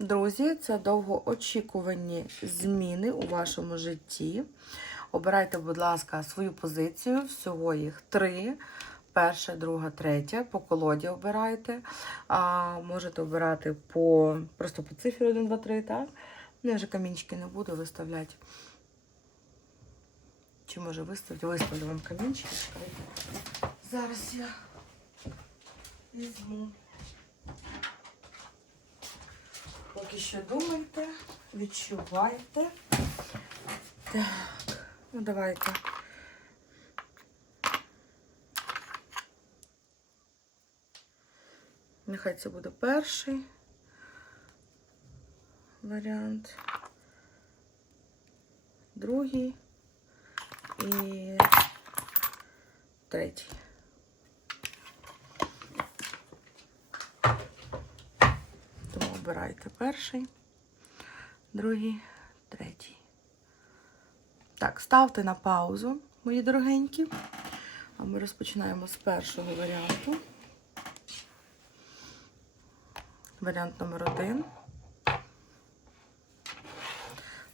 Друзі, це довгоочікувані зміни у вашому житті. Обирайте, будь ласка, свою позицію. Всього їх три. Перша, друга, третя. По колоді обирайте. А, можете обирати по просто по цифрі 1, 2, 3, так? Я вже камінчики не буду виставляти. Чи може виставити? Виставлю вам камінчики. Зараз я візьму. Поки що думайте, відчувайте. Так, ну давайте. Нехай це буде перший варіант, другий і третій. Тому обирайте перший, другий, третій. Так, ставте на паузу, мої дорогенькі. А ми розпочинаємо з першого варіанту. Варіант номер один.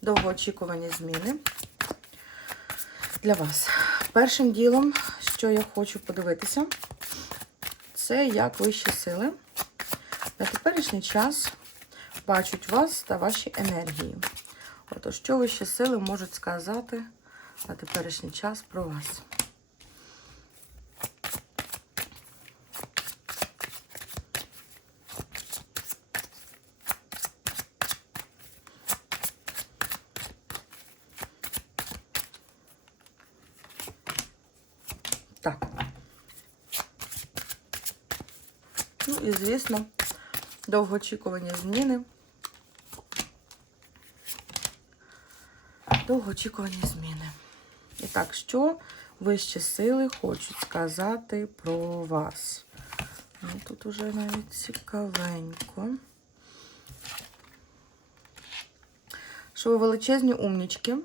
Довгоочікувані зміни для вас. Першим ділом, що я хочу подивитися, це як вищі сили на теперішній час бачать вас та ваші енергії. Отож, що вищі сили можуть сказати на теперішній час про вас? Так. Ну і, звісно, довгоочікувані зміни. Довгоочікувані зміни. І так, що вищі сили хочуть сказати про вас? Ну, тут уже навіть цікавенько. Що ви величезні умнічки.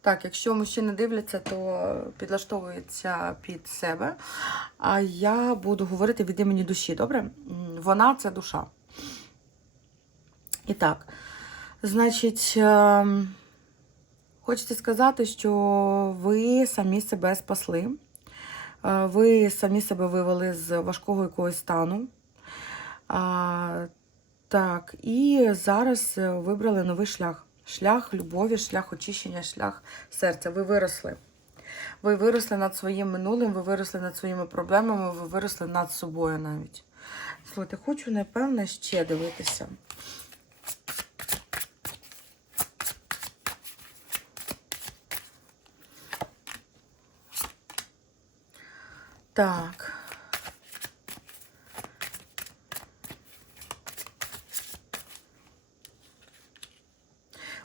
Так, якщо мужчини дивляться, то підлаштовується під себе. А я буду говорити від імені душі, добре? Вона це душа. І так, значить, хочете сказати, що ви самі себе спасли. Е, Ви самі себе вивели з важкого якогось стану. А, так, і зараз е, вибрали новий шлях. Шлях любові, шлях очищення, шлях серця. Ви виросли. Ви виросли над своїм минулим, ви виросли над своїми проблемами, ви виросли над собою навіть. Слухайте, хочу, напевне, ще дивитися. Так.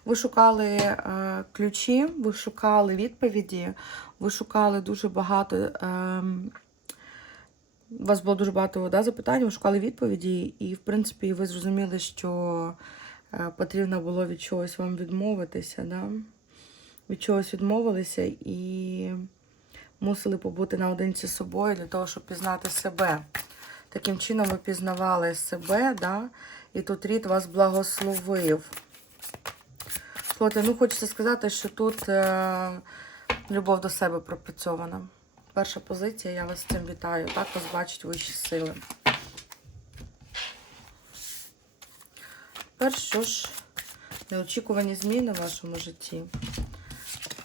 Ви шукали е, ключі, ви шукали відповіді, ви шукали дуже багато. Е, у вас було дуже багато да, запитань, ви шукали відповіді, і, в принципі, ви зрозуміли, що е, потрібно було від чогось вам відмовитися. Да? Від чогось відмовилися і мусили побути наодинці з собою для того, щоб пізнати себе. Таким чином ви пізнавали себе, да? і тут рід вас благословив. Слухайте, ну хочеться сказати, що тут е, любов до себе пропрацьована. Перша позиція, я вас з цим вітаю. Так вас бачать вищі сили. Тепер що ж, неочікувані зміни в вашому житті.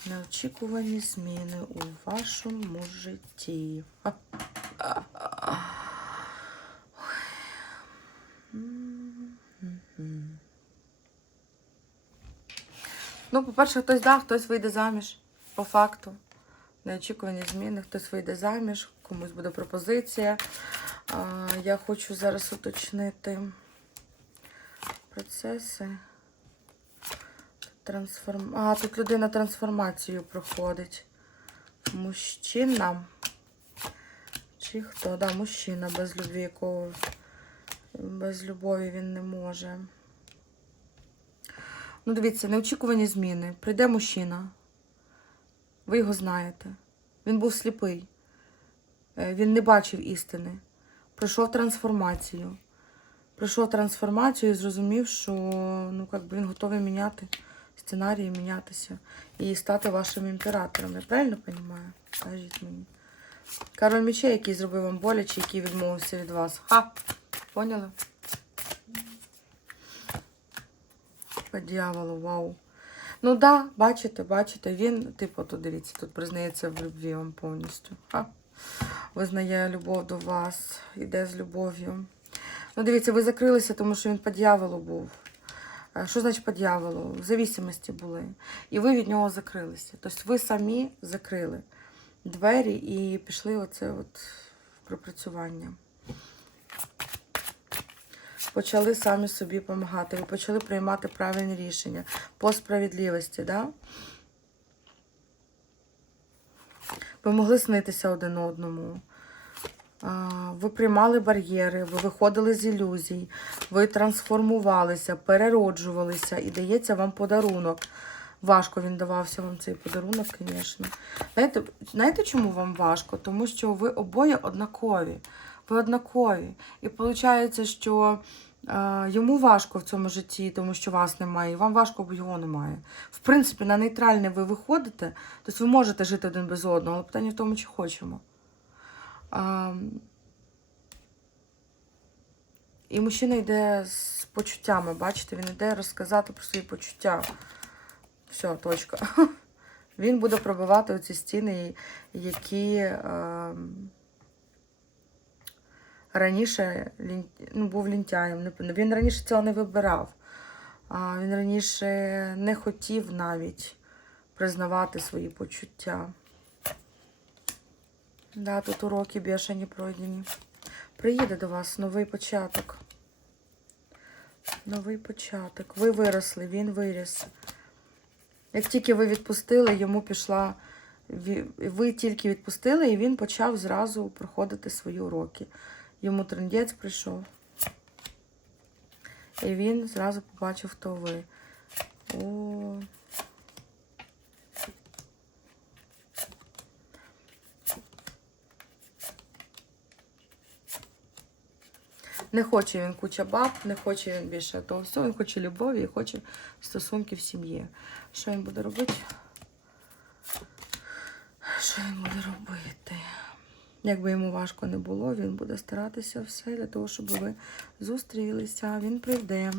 Неочікувані зміни у вашому житті. Ну, по-перше, хтось да, хтось вийде заміж. По факту. Неочікувані зміни, хтось вийде заміж, комусь буде пропозиція. Я хочу зараз уточнити процеси. Трансформ... А, тут людина трансформацію проходить. Мужчина. Чи хто? Да, мужчина без любві, якого без любові він не може. Ну, дивіться, неочікувані зміни. Прийде мужчина. Ви його знаєте. Він був сліпий. Е, Він не бачив істини. Пройшов трансформацію. пройшов трансформацію і зрозумів, що ну, как би він готовий міняти сценарії, мінятися і стати вашим імператором. Я правильно розумію? Скажіть мені. Король мечей, який зробив вам боляче, який відмовився від вас. Ха! Поняли? По дьяволу, вау. Ну да, бачите, бачите, він, типу, тут дивіться, тут признається в любві вам повністю. Ха. Визнає любов до вас, іде з любов'ю. Ну, дивіться, ви закрилися, тому що він по дьяволу був. Е, Що значить по дьяволу? В зависимості були. І ви від нього закрилися. Тобто ви самі закрили двері і пішли оце от пропрацювання. Почали самі собі допомагати. Ви почали приймати правильні рішення по справедливості, да? Ви могли снитися один одному. Ви приймали бар'єри, ви виходили з ілюзій, ви трансформувалися, перероджувалися і дається вам подарунок. Важко він давався вам цей подарунок, звісно. Знаєте, знаєте, чому вам важко? Тому що ви обоє однакові. Ви однакові. І виходить, що е, йому важко в цьому житті, тому що вас немає, і вам важко, бо його немає. В принципі, на нейтральне ви виходите, тобто ви можете жити один без одного, але питання в тому, чи хочемо. І мужчина йде з почуттями, бачите, він йде розказати про свої почуття. Все, точка. Він буде пробивати оці стіни, які е, раніше лін- ну, був лінтяєм. Він раніше цього не вибирав. Він раніше не хотів навіть признавати свої почуття. Да, тут уроки бешені пройдені. Приїде до вас новий початок. Новий початок. Ви виросли, він виріс. Як тільки ви відпустили, йому пішла. Ви тільки відпустили, і він почав зразу проходити свої уроки. Йому трендець прийшов. І він зразу побачив, хто ви. О. Не хоче він куча баб, не хоче він більше того всього, він хоче любові і хоче стосунків сім'ї. Що він буде робити? Що він буде робити? Якби йому важко не було, він буде старатися все для того, щоб ви зустрілися. Він прийде,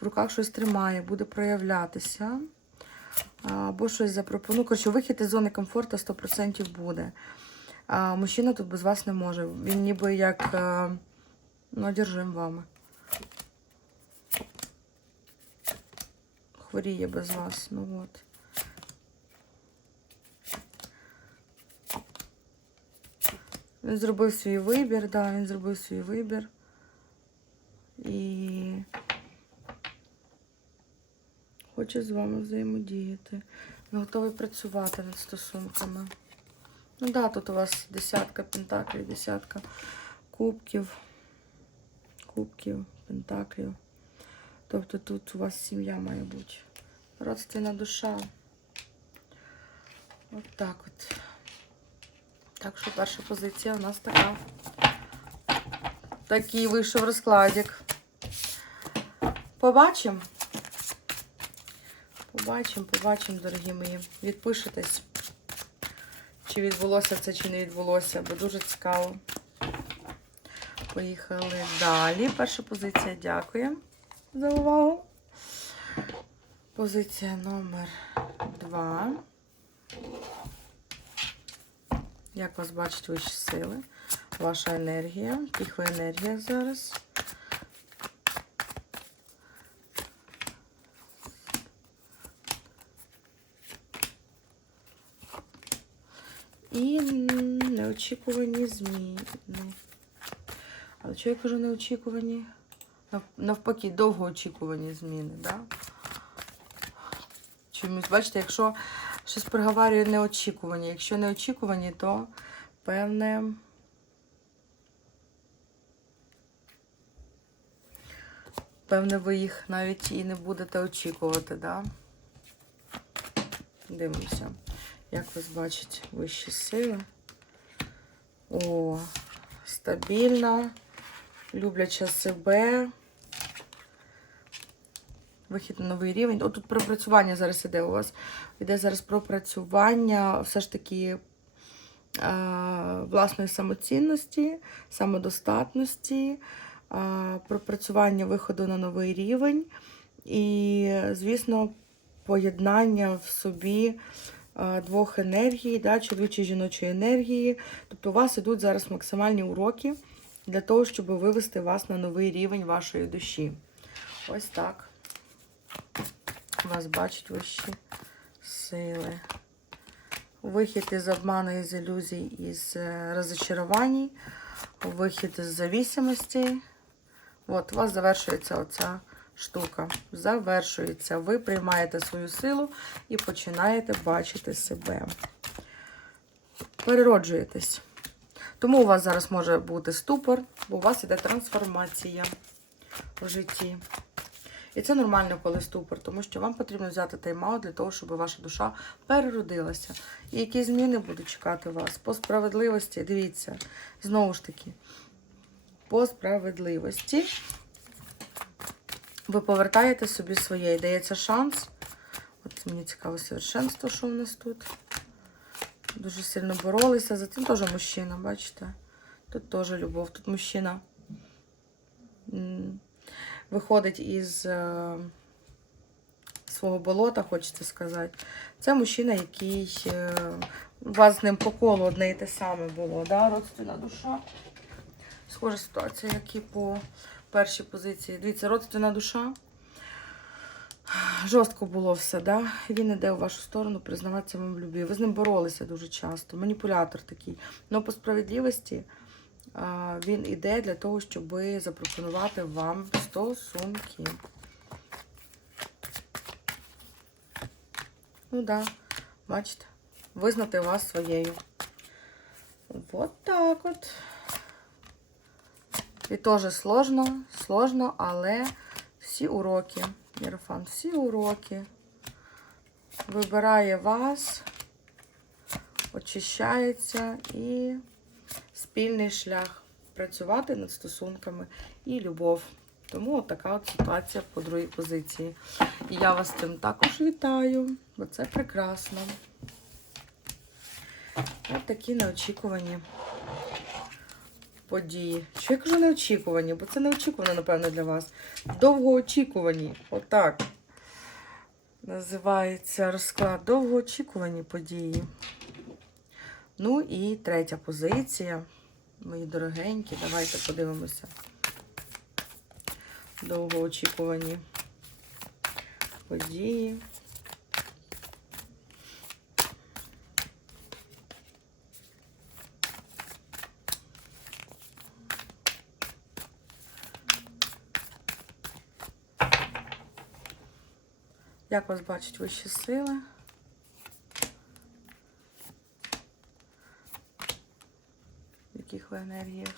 в руках щось тримає, буде проявлятися. Або щось запропонує. Коротше, вихід із зони комфорту 100% буде. А мужчина тут без вас не може. Він ніби як ну, одержим вами. Хворіє без вас. Ну от. Він зробив свій вибір, да, він зробив свій вибір. І хоче з вами взаємодіяти. Він готовий працювати над стосунками. Ну да, тут у вас десятка пентаклів, десятка кубків, кубків, пентаклів. Тобто тут у вас сім'я має бути. Родственна душа. От так от. Так що перша позиція у нас така. Такий вийшов розкладик. Побачимо. Побачимо, побачимо, дорогі мої. Відпишитесь, чи відбулося це, чи не відбулося, бо дуже цікаво. Поїхали далі. Перша позиція. Дякую за увагу. Позиція номер два. Як вас бачать вищі сили? Ваша енергія, ви енергіях зараз? І неочікувані зміни. Але що я кажу неочікувані? Нав- Навпаки, довгоочікувані зміни, да? Чомусь, бачите, якщо щось приговорює неочікувані. Якщо неочікувані, то певне. Певне, ви їх навіть і не будете очікувати, да? Дивимося, як вас бачать вищі сили. О, стабільна, любляча себе, Вихід на новий рівень. Отут пропрацювання зараз іде у вас. Іде зараз пропрацювання все ж таки е, власної самоцінності, самодостатності, е, пропрацювання виходу на новий рівень. І, звісно, поєднання в собі е, двох енергій, да, чоловічої жіночої енергії. Тобто у вас ідуть зараз максимальні уроки для того, щоб вивести вас на новий рівень вашої душі. Ось так. Вас бачать вищі сили. Вихід із обману, із ілюзій, із е, розочарувань, вихід із зависимості. От, у вас завершується оця штука. Завершується. Ви приймаєте свою силу і починаєте бачити себе. Перероджуєтесь. Тому у вас зараз може бути ступор, бо у вас іде трансформація в житті. І це нормально, коли ступор, тому що вам потрібно взяти тайм-аут для того, щоб ваша душа переродилася. І які зміни будуть чекати вас по справедливості. Дивіться, знову ж таки, по справедливості ви повертаєте собі своє і дається шанс. От мені цікаво совершенство, що в нас тут. Дуже сильно боролися. За цим теж мужчина, бачите? Тут теж любов. Тут мужчина виходить із е, свого болота, хочеться сказати. Це мужчина, який е, у вас з ним по колу одне і те саме було, да? родственна душа. Схожа ситуація, як і по першій позиції. Дивіться, родственна душа. Жорстко було все, да? Він іде у вашу сторону признаватися вам в любві. Ви з ним боролися дуже часто. Маніпулятор такий. Но по справедливості він іде для того, щоб запропонувати вам стосунки. Ну да, бачите, визнати вас своєю. Вот так от. І теж сложно, сложно, але всі уроки. Єрофан, всі уроки. Вибирає вас, очищається і спільний шлях працювати над стосунками і любов. Тому от така от ситуація по другій позиції. І я вас цим також вітаю, бо це прекрасно. Ось такі неочікувані події. Що я кажу неочікувані? Бо це неочікувано, напевно, для вас. Довгоочікувані. Отак. Називається розклад довгоочікувані події. Ну і третя позиція. Мої дорогенькі, давайте подивимося. Довгоочікувані події. Як вас бачать вищі сили? В яких ви енергіях?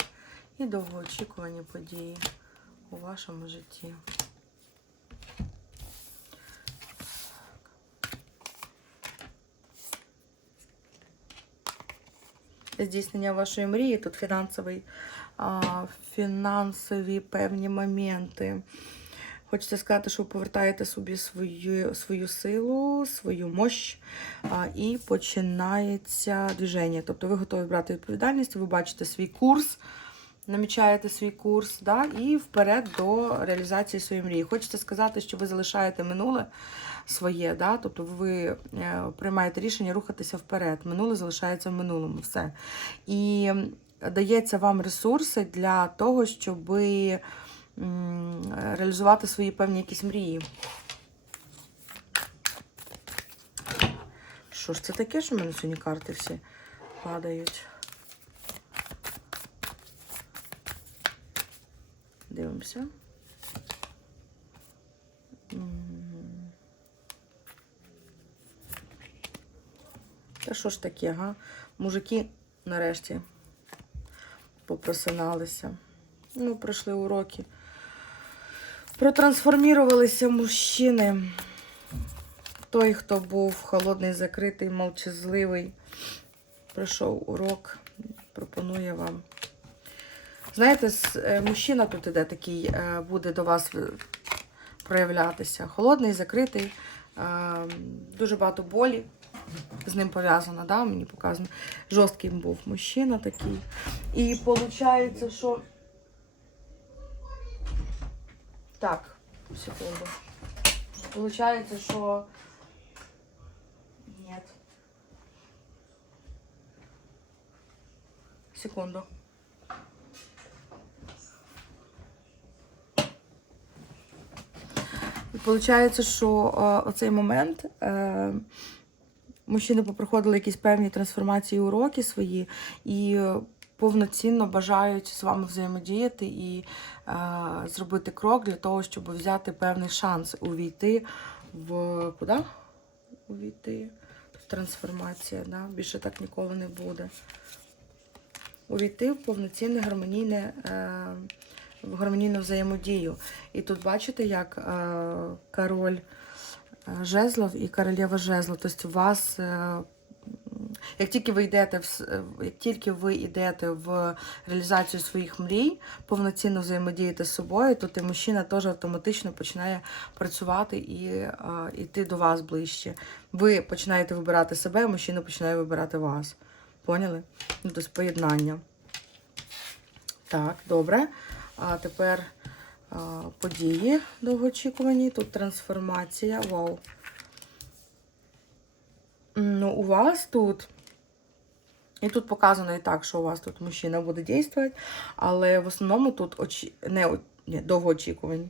І довгоочікувані події у вашому житті. Здійснення вашої мрії, тут фінансовий, а, фінансові певні моменти. Хочеться сказати, що ви повертаєте собі свою свою силу, свою мощь, а, і починається движення. Тобто ви готові брати відповідальність, ви бачите свій курс, намічаєте свій курс, да, і вперед до реалізації своєї мрії. Хочеться сказати, що ви залишаєте минуле своє, да, тобто ви е, приймаєте рішення рухатися вперед. Минуле залишається в минулому. Все. І дається вам ресурси для того, щоби реалізувати свої певні якісь мрії. Що ж це таке, що в мене сьогодні карти всі падають? Дивимося. Та що ж таке, га? Мужики нарешті попросиналися. Ну, пройшли уроки. Протрансформірувалися мужчини. Той, хто був холодний, закритий, мовчазливий, пройшов урок, пропонує вам. Знаєте, е, мужчина тут іде такий, е, буде до вас е, проявлятися. Холодний, закритий, дуже багато болі з ним пов'язано, да? мені показано. Жорсткий був мужчина такий. І виходить, що. Так, секунду. Получается, что... Нет. Секунду. Виходить, що е, оцей момент е, мужчини попроходили якісь певні трансформації уроки свої і повноцінно бажають з вами взаємодіяти і е, зробити крок для того, щоб взяти певний шанс увійти в куди? Увійти. Тут трансформація, да? більше так ніколи не буде. Увійти в повноцінне гармонійне, е, в гармонійну взаємодію. І тут бачите, як е, король е, жезлов і королева жезлов. Тобто у вас, е, як тільки ви йдете в, е, як тільки ви йдете в реалізацію своїх мрій, повноцінно взаємодієте з собою, то ти мужчина теж автоматично починає працювати і йти до вас ближче. Ви починаєте вибирати себе, мужчина починає вибирати вас. Поняли? Ну, тобто поєднання. Так, добре. А тепер а, події довгоочікувані. Тут трансформація. Вау. Ну, у вас тут. І тут показано і так, що у вас тут мужчина буде діяти, але в основному тут очі... не ні, довгоочікувані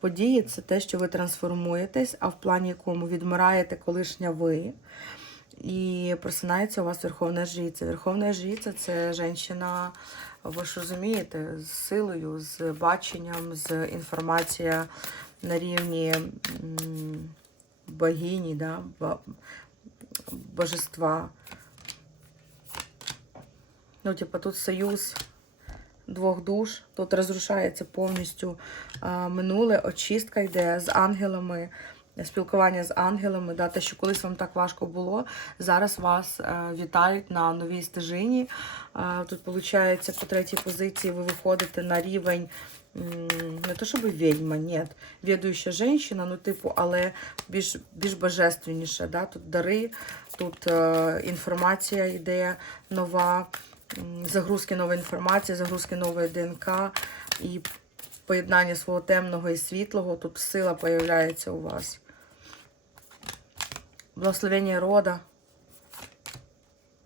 події це те, що ви трансформуєтесь, а в плані якому відмираєте колишня ви. І просинається у вас Верховна Жриця. Верховна Жриця це жінка, ви ж розумієте, з силою, з баченням, з інформацією на рівні богині, да, божества. Ну, типу, тут союз двох душ, тут розрушається повністю минуле, очистка йде з ангелами, спілкування з ангелами. Да, те, що колись вам так важко було, зараз вас е, вітають на новій стежині. А, тут, виходить, по третій позиції ви виходите на рівень. Не то, щоб відьма, ні. Відуюча жінка, ну, типу, але більш, більш божественніше. Да? Тут дари, тут е, інформація йде нова, загрузки нової інформації, загрузки нової ДНК і поєднання свого темного і світлого. Тут сила появляється у вас. Благословення рода.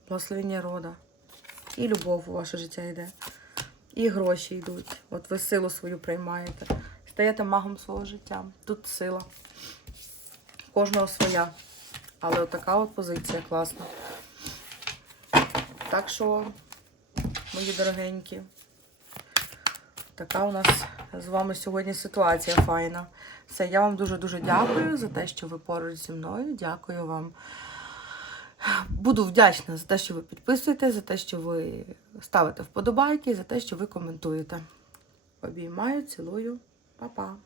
Благословення рода. І любов у ваше життя йде. І гроші йдуть. От ви силу свою приймаєте. Стаєте магом свого життя. Тут сила. Кожного своя. Але от така от позиція класна. Так що, мої дорогенькі, така у нас з вами сьогодні ситуація файна. Все, я вам дуже-дуже дякую за те, що ви поруч зі мною. Дякую вам. Буду вдячна за те, що ви підписуєте, за те, що ви ставите вподобайки, за те, що ви коментуєте. Обіймаю, цілую, Па-па.